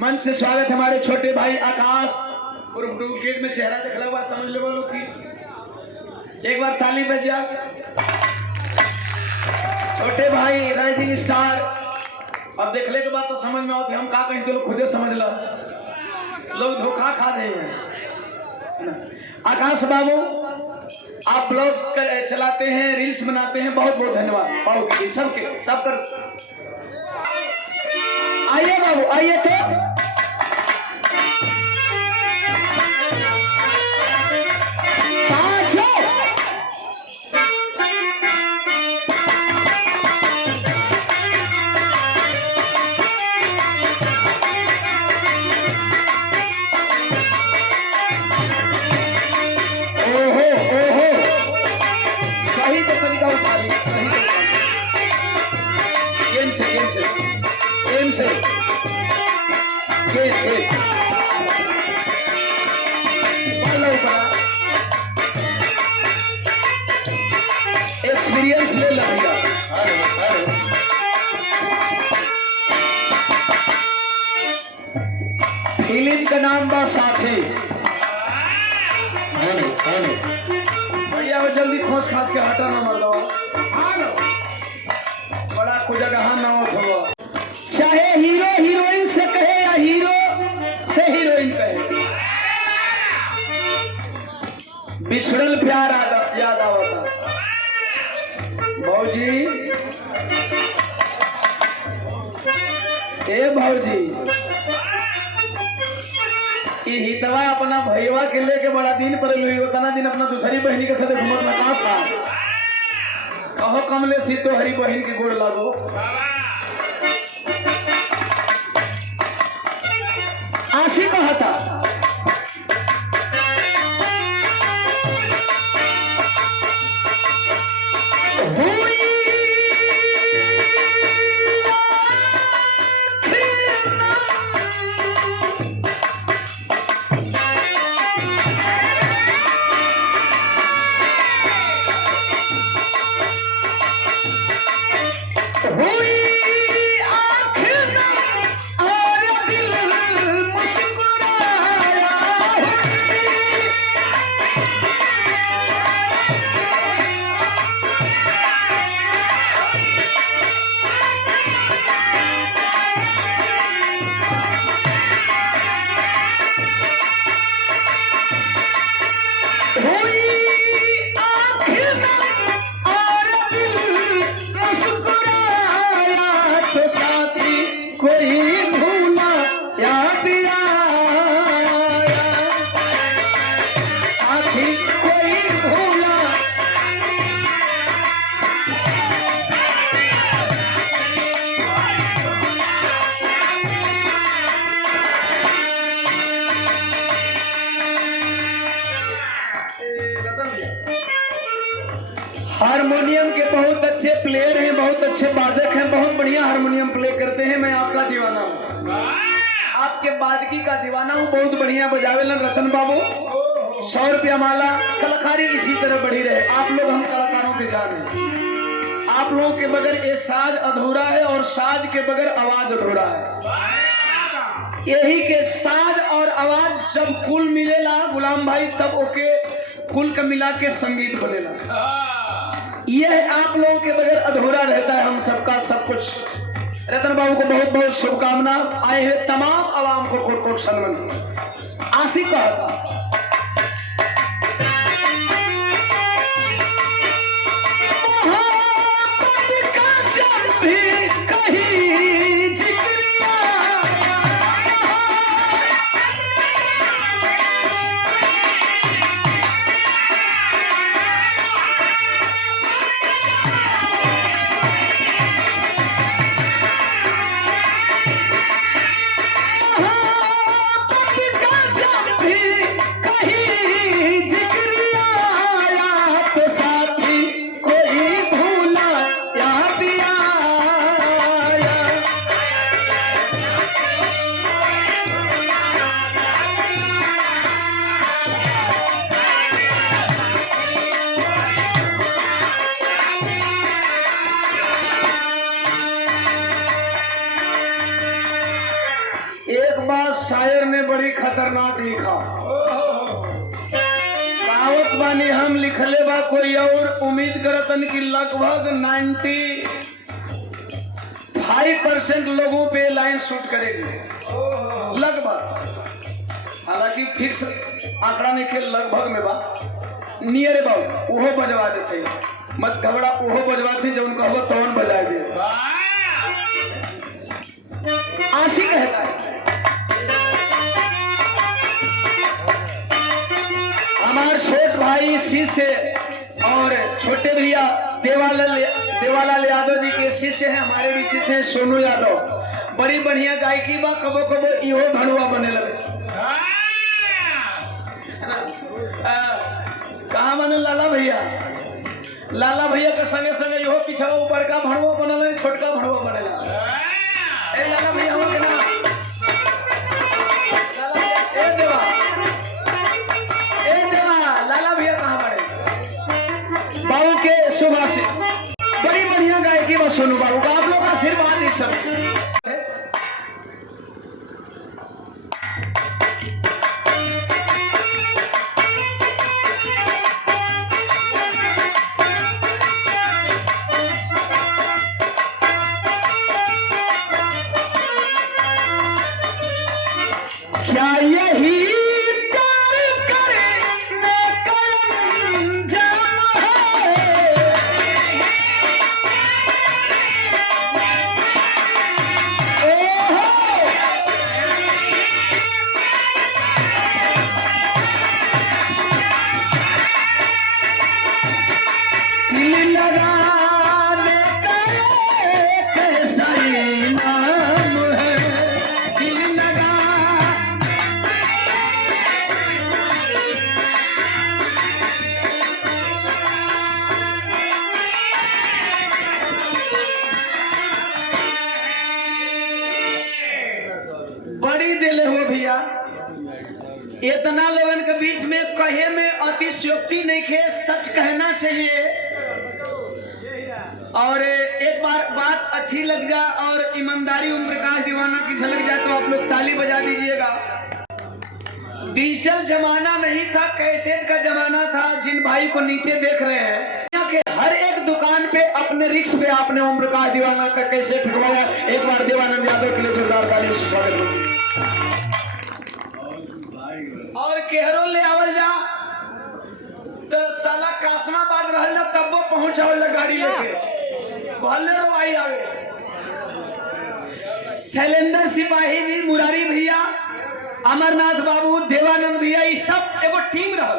मन से स्वागत हमारे छोटे भाई आकाश और गेट में चेहरा दिखला हुआ समझ लो बोलो कि एक बार ताली बज जा। छोटे भाई राइजिंग स्टार। अब देखने के बाद तो समझ में आती हम का कहीं तो लोग खुदे समझ लो, लोग धोखा खा रहे हैं। आकाश बाबू आप ब्लॉग चलाते हैं, रील्स बनाते हैं, बहुत बहुत धन्यवाद बाबू सबके सब कर। आइए बाबू आइए तो एक्सपीरियंस ले लिया। फिल्म का नाम बा साथी। भैया वो जल्दी खोस खास के हटा ना मर दो, बड़ा कुछ जगह ना हो। चाहे हीरो हीरोइन से कहे या हीरो से हीरोइन कहे, बिछड़ल प्यार याद आवता। भौजी ए भौजी हितवा अपना भैया के लेके बड़ा दिन पर लुई, उतना दिन अपना दूसरी बहनी के साथ घूमत में कहां था। कहो कमले सी तो हरी बहन की गोड़ लागो। आशी कहा था हारमोनियम के बहुत अच्छे प्लेयर हैं, बहुत अच्छे वादक हैं, बहुत बढ़िया हारमोनियम प्ले करते हैं। मैं आपका दीवाना हूँ, आपके वादकी का दीवाना हूँ। बहुत बढ़िया बजावेलन रतन बाबू। 100 रुपया माला। कलाकारी इसी तरह बढ़ी रहे। आप लोग हम कलाकारों के जान हैं। आप लोगों के बगैर ये साज अधूरा है और साज के बगैर आवाज अधूरा है। यही के साज और आवाज जब कुल मिलेला गुलाम भाई, तब ओके कुल का मिला के संगीत बनेला। यह आप लोगों के बगैर अधूरा रहता है। हम सबका सब कुछ। रतन बाबू को बहुत बहुत शुभकामना। आए हैं तमाम आवाम को कोट कोट सन्मान। आशिक कहा था एक बात शायर ने बड़ी खतरनाक लिखा, कहावत बानी हम लिखले बा कोई और, उम्मीद करतन कि लगभग 95% लोगों पे लाइन शूट करेगी, लगभग। हालांकि फिक्स आंकड़ा नहीं के लगभग में बा, नियर बाबू ओहो बजवा देते, मत घबरा, ओहो बजवाते जब उनको हो तौन बजा दे। आशिक कहता है हमारे छोट भाई शिष्य और छोटे भैया देवालाल यादव जी के शिष्य हैं, हमारे भी शिष्य हैं सोनू यादव, बड़ी बढ़िया गायकी बा, कबो कबो इहो भड़ुआ बने लगे। कहाँ बने लाला भैया के संगे संगे इहो पीछा ऊपर का भड़ुआ बनल है, छोटका भड़ुआ बनेला। ए लाला भैया हो के ना, ए देवा लाला भैया कहाँ बड़े बाबू के सुभाषित, बड़ी बढ़िया गायकी बस सोनू बाबू का, आप लोग का आशीर्वाद नहीं सब। क्या यही बड़ी दिले हो भैया, इतना लोगन के बीच में कहे में अतिशयोक्ति नहीं खे, सच कहना चाहिए। और एक बार बात अच्छी लग जाए और ईमानदारी ओम प्रकाश दीवाना की झलक जाए तो आप लोग ताली बजा दीजिएगा। डिजिटल जमाना नहीं था, कैसेट का जमाना था। जिन भाई को नीचे देख रहे हैं, हर एक दुकान पे अपने रिक्स पे आपने ओम प्रकाश दीवाना का कैसेट ठुकवाया। एक बार देवानंद यादव के लिए जोरदार तालियों से स्वागत हो। और केहरो ले आवल जा तो साला कासमाबाद रहल जा, तब वो पहुंचावल गाड़ी लेके बोलेरो आई आवे। शैलेंद्र सिपाही जी, मुरारी भैया, अमरनाथ बाबू, देवानंद भैया, ये सब एगो टीम रहल।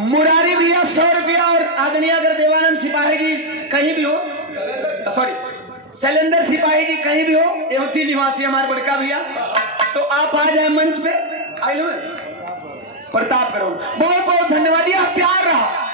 मुरारी भैया 100 रुपया, और आदरणीय अगर देवानंद सिपाही जी कहीं भी हो, सॉरी शैलेंद्र सिपाही जी कहीं भी हो, एवती निवासी हमारे बड़का भैया, तो आप आ जाए मंच पे। आई लो प्रताप करो, बहुत बहुत धन्यवाद, प्यार रहा।